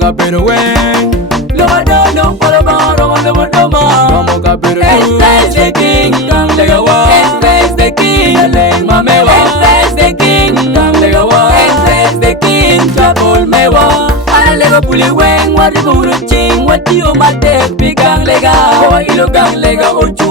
ka pero wen. Loba dono polo ba romo doma. Vamos ka pero Praise the king, lega wa. praise the king, Mamewa. praise the king, lega wa. praise the king, chapol mewa. Ala lega puli weng, wari buru ching, wati o mate pigang lega, o ilo gang lega ochu